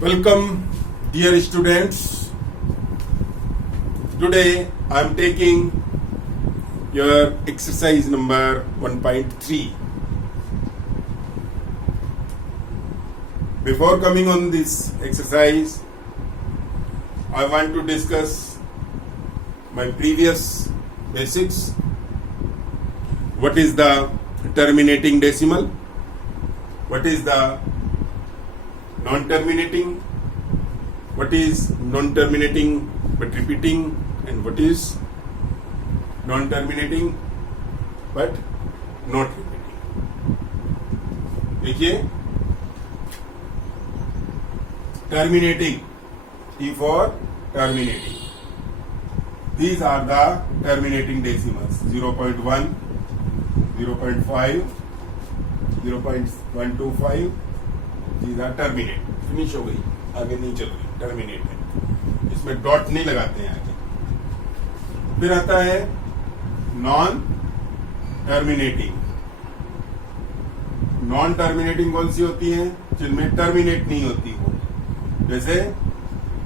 Welcome, dear students. Today I am taking your exercise number 1.3. Before coming on this exercise, I want to discuss my previous basics. What is the terminating decimal? What is the non-terminating? What is non-terminating but repeating? And what is non-terminating but not repeating? देखिए, terminating, T for terminating. These are the terminating decimals: 0.1, 0.5, 0.125. These are terminate. Finish हो गई, आगे नहीं चल रही, terminate है, इसमें dot नहीं लगाते हैं आगे। फिर आता है नॉन टर्मिनेटिंग। नॉन टर्मिनेटिंग कौन सी होती है? जिनमें टर्मिनेट नहीं होती हो, जैसे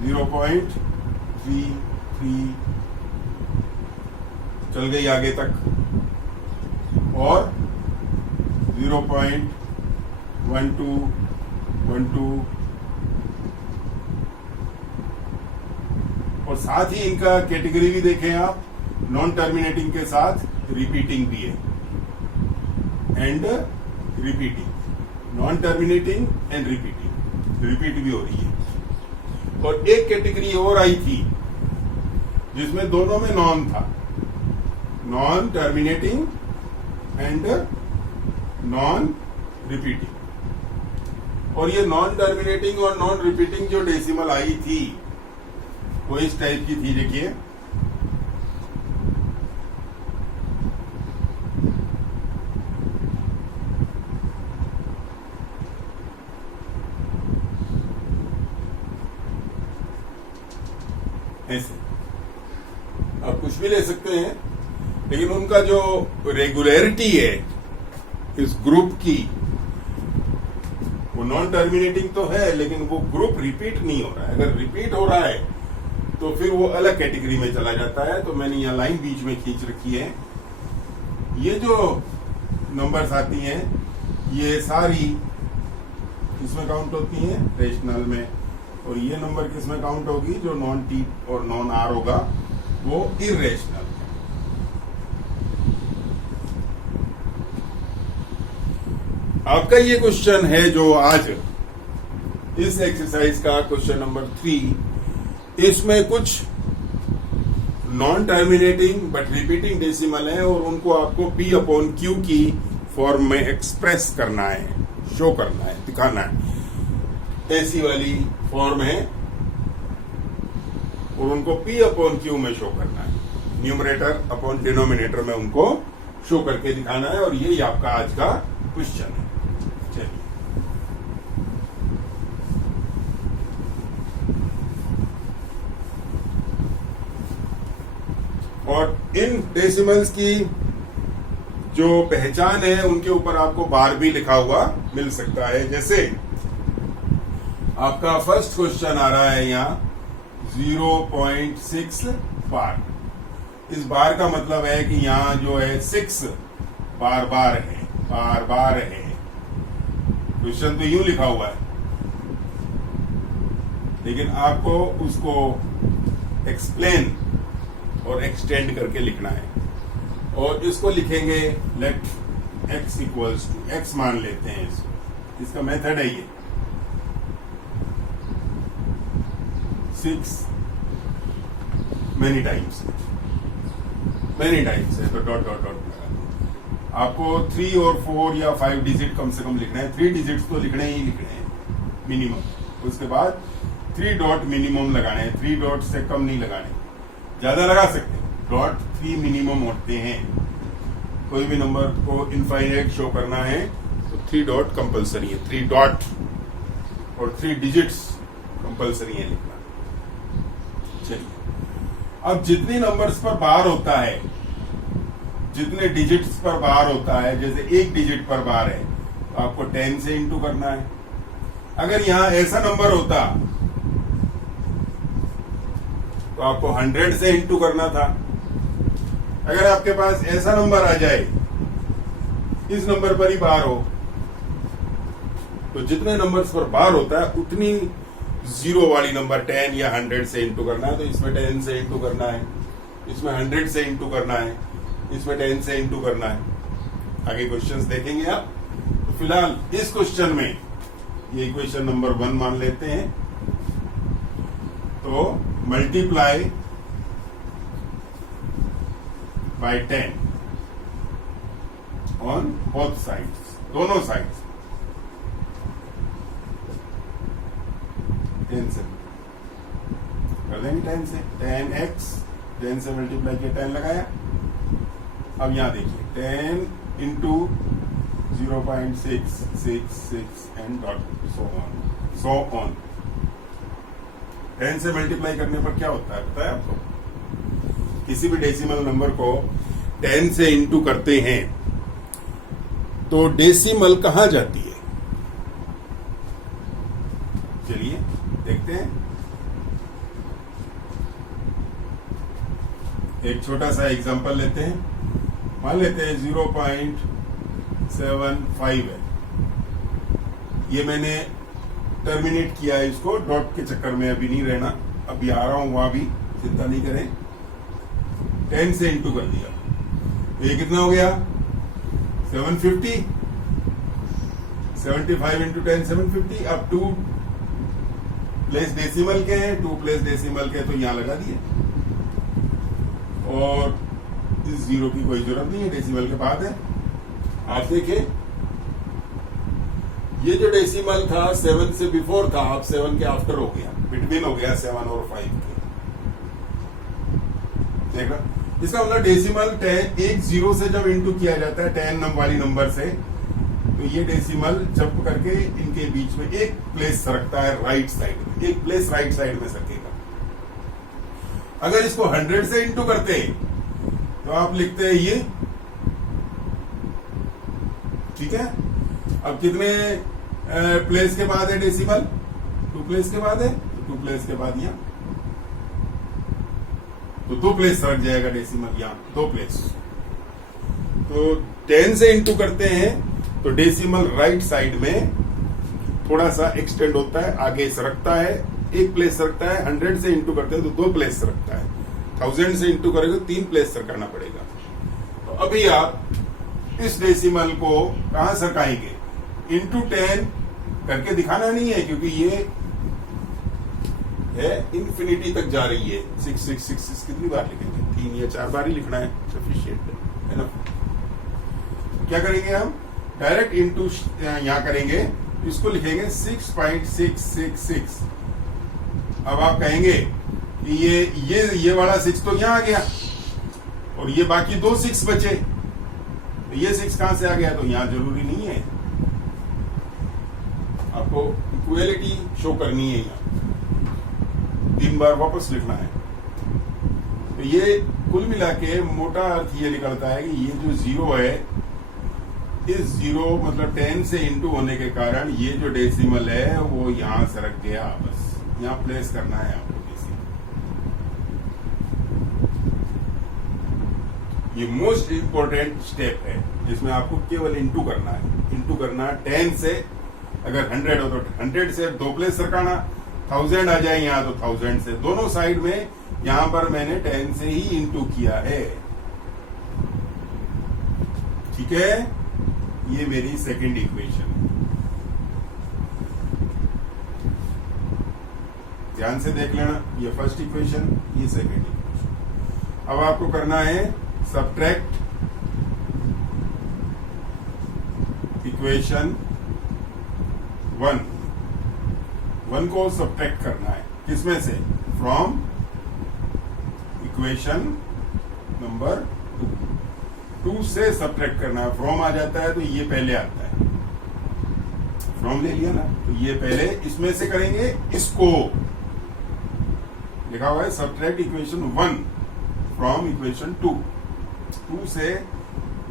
0.33 चल गई आगे तक, और 0.12 और साथ ही इनका कैटेगरी भी देखें आप, नॉन टर्मिनेटिंग के साथ रिपीटिंग भी है, and repeating, non terminating and repeating, repeat भी हो रही है। और एक कैटेगरी और आई थी जिसमें दोनों में नॉन था, non terminating and non repeating. और ये नॉन टर्मिनेटिंग और नॉन रिपीटिंग जो डेसिमल आई थी वो इस टाइप की थी, देखिए, ऐसे। आप कुछ भी ले सकते हैं, लेकिन उनका जो रेगुलरिटी है इस ग्रुप की, वो नॉन टर्मिनेटिंग तो है, लेकिन वो ग्रुप रिपीट नहीं हो रहा है। अगर रिपीट हो रहा है तो फिर वो अलग कैटेगरी में चला जाता है। तो मैंने यहाँ लाइन बीच में खींच रखी है। ये जो नंबर्स आती हैं ये सारी किसमें काउंट होती हैं? रेशनल में। और ये नंबर किसमें काउंट होगी? जो नॉन टी और नॉन आर होगा वो इरेशनल। आपका ये क्वेश्चन है जो आज इस एक्सरसाइज का क्वेश्चन नंबर 3, इसमें कुछ non terminating but repeating decimal है और उनको आपको P/Q की फॉर्म में एक्सप्रेस करना है, शो करना है, दिखाना है। ऐसी वाली फॉर्म है और उनको P/Q में शो करना है, न्यूमरेटर अपॉन डिनोमिनेटर में उनको शो करके दिखाना है। और यही आपका आज का क्वेश्चन है। चलिए, और इन डेसिमल्स की जो पहचान है उनके ऊपर आपको बार भी लिखा हुआ मिल सकता है। जैसे आपका फर्स्ट क्वेश्चन आ रहा है यहाँ 0.6 बार। इस बार का मतलब है कि यहाँ जो है 6 बार बार है, बार बार है। क्वेश्चन तो यूं लिखा हुआ है, लेकिन आपको उसको एक्सप्लेन और एक्सटेंड करके लिखना है। और इसको लिखेंगे let x equals to, x मान लेते हैं इसको। इसका मेथड है ये 6 मेनी टाइम्स है, तो डॉट डॉट डॉट आपको 3 और 4 या 5 डिजिट कम से कम लिखना है। 3 डिजिट्स तो लिखने ही लिखने हैं मिनिमम। उसके बाद 3 डॉट मिनिमम लगाने हैं, 3 डॉट से कम नहीं लगाने। ज्यादा लगा सकते हैं, डॉट 3 मिनिमम होते हैं। कोई भी नंबर को इनफाइनाइट शो करना है तो 3 डॉट कंपलसरी है, 3 डॉट और 3 डिजिट्स कंपलसरी है लिखना। चलिए, अब जितने नंबर्स पर बार होता है, जितने डिजिट्स पर बार होता है, जैसे 1 डिजिट पर बार है तो आपको 10 से इंटू करना है। अगर यहां ऐसा नंबर होता तो आपको 100 से इंटू करना था। अगर आपके पास ऐसा नंबर आ जाए, इस नंबर पर ही बार हो, तो जितने नंबर्स पर बार होता है उतनी जीरो वाली नंबर 10 या 100 से इंटू करना है। तो इसमें 10 से इंटू करना है, इसमें 100 से इंटू करना है, इसमें 10 से इंटू करना है। आगे क्वेश्चंस देखेंगे आप। तो फिलहाल इस क्वेश्चन में ये इक्वेशन नंबर 1 मान लेते हैं। तो multiply by 10 on both sides, दोनों साइड्स। 10 से कर देंगे, 10 से 10x, 10 से मल्टीप्लाई किया, 10 लगाया। अब यहां देखिए 10 into 0.666 and dot so on. 10 से मल्टीप्लाई करने पर क्या होता है पता है आपको? किसी भी डेसिमल नंबर को 10 से इंटू करते हैं तो डेसिमल कहां जाती है? चलिए देखते हैं। एक छोटा सा एग्जांपल लेते हैं। मान लेते हैं 0.75 है। ये मैंने टर्मिनेट किया है, इसको डॉट के चक्कर में अभी नहीं रहना, अभी आ रहा हूं वहां भी, चिंता नहीं करें। 10 से इंटू कर दिया तो ये कितना हो गया? 750। 75 इंटू 10 750। अब 2 प्लेस डेसिमल के हैं, 2 प्लेस डेसिमल के तो यहां लगा दिए, और इस जीरो की कोई जरूरत नहीं है, डेसिमल के बाद है। आप देखिए ये जो डेसिमल था 7 से बिफोर था, अब 7 के आफ्टर हो गया, बिटवीन हो गया 7 और 5 के। देखा, इसका मतलब डेसिमल 10 एक जीरो से जब इंटू किया जाता है 10 वाली नंबर से, तो ये डेसिमल जंप करके इनके बीच में एक प्लेस सरकता है राइट साइड में, एक प्लेस राइट साइड में सरकेगा। अगर इसको 100 से इंटू करते तो आप लिखते हैं ये, ठीक है। अब कितने प्लेस के बाद है डेसिमल? 2 प्लेस के बाद है, तो 2 प्लेस के बाद यहां तो 2 प्लेस सरक जाएगा डेसिमल, यहां 2 प्लेस। तो 10 से इंटू करते हैं तो डेसिमल राइट साइड में थोड़ा सा एक्सटेंड होता है, आगे सरकता है, एक प्लेस सरकता है। 100 से इंटू करते हैं तो 2 प्लेस सरकता है। 1000 से इंटू करेंगे तो 3 प्लेस सरकाना पड़ेगा। तो अभी आप इस डेसिमल को कहां सरकाएंगे? इंटू 10 करके दिखाना नहीं है, क्योंकि ये है इंफिनिटी तक जा रही है। 6666 कितनी बार लिखेंगे? 3 या 4 बार ही लिखना है, सफिशिएंट है ना। क्या करेंगे हम? डायरेक्ट इंटू यहां करेंगे, इसको लिखेंगे 6.666। अब आप कहेंगे कि ये वाला 6 तो यहां आ गया और ये बाकी 2 6 बचे, तो ये 6 कहां से आ गया? तो यहां जरूरी नहीं है, आपको इक्वलिटी शो करनी है, यहां 3 बार वापस लिखना है। तो ये कुल मिला के मोटा अर्थ ये निकलता है कि ये जो जीरो है, इस जीरो मतलब 10 से इंटू होने के कारण ये जो डेसिमल है वो यहां सरक गया, बस यहां प्लेस करना है आपको। ये मोस्ट इंपॉर्टेंट स्टेप है, जिसमें आपको केवल इंटू करना है। इंटू करना 10 से, अगर 100 हो तो 100 से 2 प्लेस सरकाना, 1000 आ जाए यहां तो 1000 से, दोनों साइड में। यहां पर मैंने 10 से ही इंटू किया है, ठीक है। ये मेरी सेकंड इक्वेशन, ध्यान से देख लेना। ये फर्स्ट इक्वेशन, ये सेकंड इक्वेशन। अब आपको करना है सबट्रैक्ट इक्वेशन 1 को सबट्रैक्ट करना है, किसमें से? फ्रॉम इक्वेशन नंबर 2 से सबट्रैक्ट करना है। फ्रॉम आ जाता है तो ये पहले आता है, फ्रॉम ले लिया ना, तो ये पहले इसमें से करेंगे, इसको लिखा हुआ है सबट्रैक्ट इक्वेशन 1 फ्रॉम इक्वेशन 2 से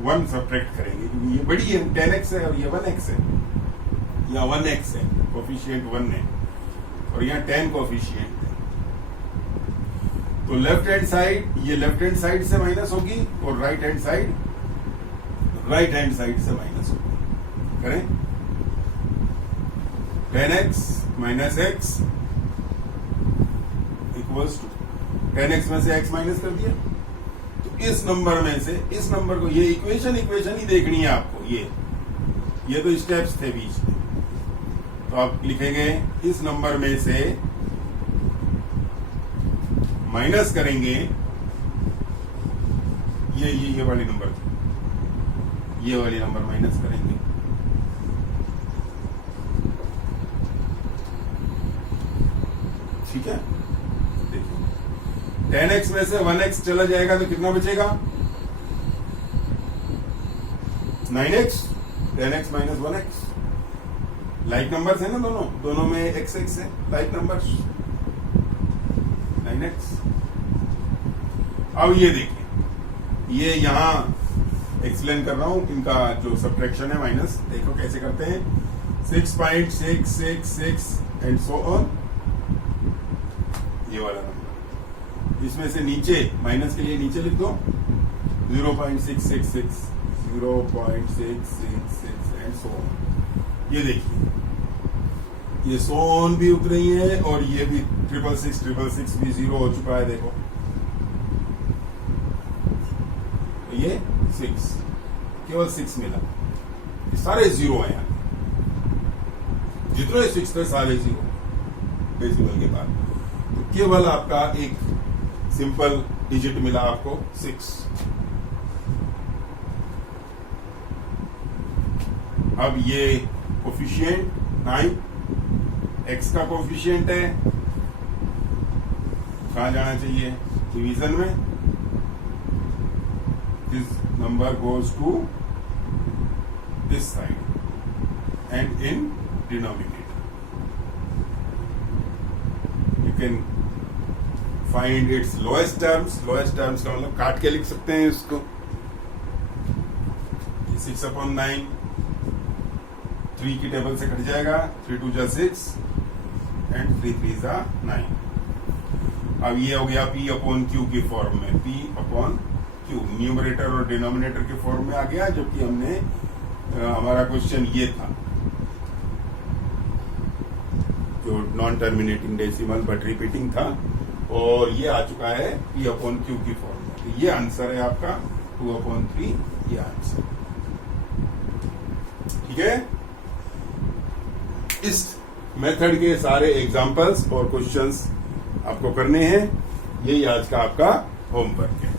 1 सबट्रैक्ट करेंगे, क्योंकि ये बड़ी है 10x है और ये 1x है, या 1x है। कोफिशिएंट 1 है और यहाँ 10 कोफिशिएंट है। तो लेफ्ट हैंड साइड, ये लेफ्ट हैंड साइड से माइनस होगी और राइट हैंड साइड से माइनस होगी। करें 10x minus x equals to 10x में से x माइनस कर दिया। तो इस नंबर में से इस नंबर को, ये इक्वेशन ही देखनी है आपको। ये तो स्टेप्स थे बीच में, तो आप लिखेंगे इस नंबर में से माइनस करेंगे ये वाली नंबर, ये वाली नंबर माइनस करेंगे। ठीक है, देखिए 10x में से 1x चला जाएगा तो कितना बचेगा? 9x। 10x minus 1x, like numbers है ना, दोनों में x है, लाइक नंबर्स। 9x। अब ये देखिए, ये यहां एक्सप्लेन कर रहा हूं, इनका जो सब्ट्रैक्शन है माइनस, देखो कैसे करते हैं। 6.666 एंड सो ऑन, ये वाला नंबर। इसमें से नीचे माइनस के लिए नीचे लिख दो 0.666 एंड सो ऑन। ये देखिए, ये सो ऑन भी उतर रही है और ये भी 666 भी 0 हो चुका है। देखो ये 6, केवल 6 मिला। ये सारे 0 है यहाँ, जितने 6 थे सारे 0 डेसिमल के बाद। तो केवल आपका एक सिंपल डिजिट मिला आपको 6। अब ये कोफिशिएंट 9, x का कोफिशिएंट है, कहां जाना चाहिए? डिवीजन में। This number goes to this side and in denominator you can find its lowest terms. Lowest terms का मतलब काट के लिख सकते हैं इसको। 6/9 3 की टेबल से कट जाएगा, 3 2 जा 6 एंड 3 3 जा 9। अब ये हो गया P/Q की फॉर्म में, P/Q न्यूमरेटर और डिनोमिनेटर के फॉर्म में आ गया, जो कि हमने हमारा क्वेश्चन ये था, जो non terminating decimal but repeating था, और ये आ चुका है P/Q की फॉर्म में। तो ये आंसर है आपका 2/3, ये आंसर। ठीक है, इस मेथड के सारे एग्जांपल्स और क्वेश्चंस आपको करने हैं। यही आज का आपका होमवर्क है।